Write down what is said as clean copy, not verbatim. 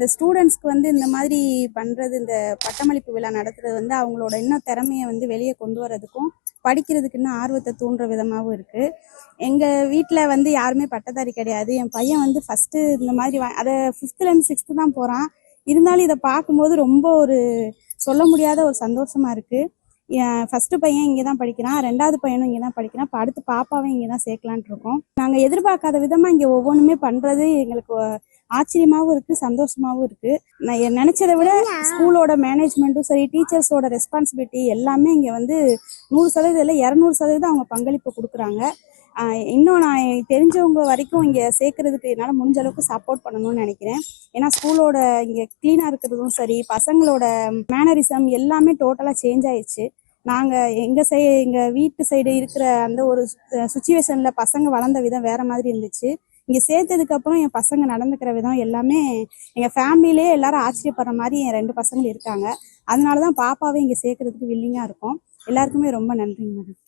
இந்த ஸ்டூடெண்ட்ஸ்க்கு வந்து இந்த மாதிரி பண்ணுறது, இந்த பட்டமளிப்பு விழா நடத்துறது வந்து அவங்களோட இன்னும் திறமையை வந்து வெளியே கொண்டு வரதுக்கும் படிக்கிறதுக்கு இன்னும் ஆர்வத்தை தூண்டுற விதமாகவும் இருக்குது. எங்கள் வீட்டில் வந்து யாருமே பட்டதாரி கிடையாது. என் பையன் வந்து ஃபஸ்ட்டு இந்த மாதிரி அதை 5th-லேருந்து 6th தான் போகிறான். இருந்தாலும் இதை பார்க்கும்போது ரொம்ப ஒரு சொல்ல முடியாத ஒரு சந்தோஷமாக இருக்குது. என் ஃபஸ்ட்டு பையன் இங்கே தான் படிக்கிறான், 2வது பையனும் இங்கே தான் படிக்கிறான். இப்போ அடுத்து பாப்பாவும் இங்கே தான் சேர்க்கலான்ட்டு இருக்கோம். நாங்கள் எதிர்பார்க்காத விதமாக இங்கே ஒவ்வொன்றுமே பண்ணுறது எங்களுக்கு ஆச்சரியமாகவும் இருக்குது, சந்தோஷமாகவும் இருக்குது. நான் நினச்சதை விட ஸ்கூலோட மேனேஜ்மெண்ட்டும் சரி, டீச்சர்ஸோட ரெஸ்பான்சிபிலிட்டி எல்லாமே இங்கே வந்து 100% இல்லை 200% அவங்க பங்களிப்பு கொடுக்குறாங்க. இன்னும் நான் தெரிஞ்சவங்க வரைக்கும் இங்கே சேர்க்கறதுக்கு என்னால் முடிஞ்ச அளவுக்கு சப்போர்ட் பண்ணணும்னு நினைக்கிறேன். ஏன்னா ஸ்கூலோட இங்கே க்ளீனாக இருக்கிறதும் சரி, பசங்களோட மேனரிசம் எல்லாமே டோட்டலாக சேஞ்ச் ஆயிடுச்சு. நாங்கள் எங்கள் வீட்டு சைடு இருக்கிற அந்த ஒரு சுச்சுவேஷனில் பசங்க வளர்ந்த விதம் வேறு மாதிரி இருந்துச்சு. இங்கே சேர்த்ததுக்கப்புறம் என் பசங்க நடந்துக்கிற விதம் எல்லாமே எங்கள் ஃபேமிலியிலே எல்லாரும் ஆச்சரியப்படுற மாதிரி என் 2 பசங்களும் இருக்காங்க. அதனால தான் பாப்பாவே இங்கே சேர்க்கறதுக்கு வில்லிங்காக இருக்கும். எல்லாருக்குமே ரொம்ப நன்றிங்க மேடம்.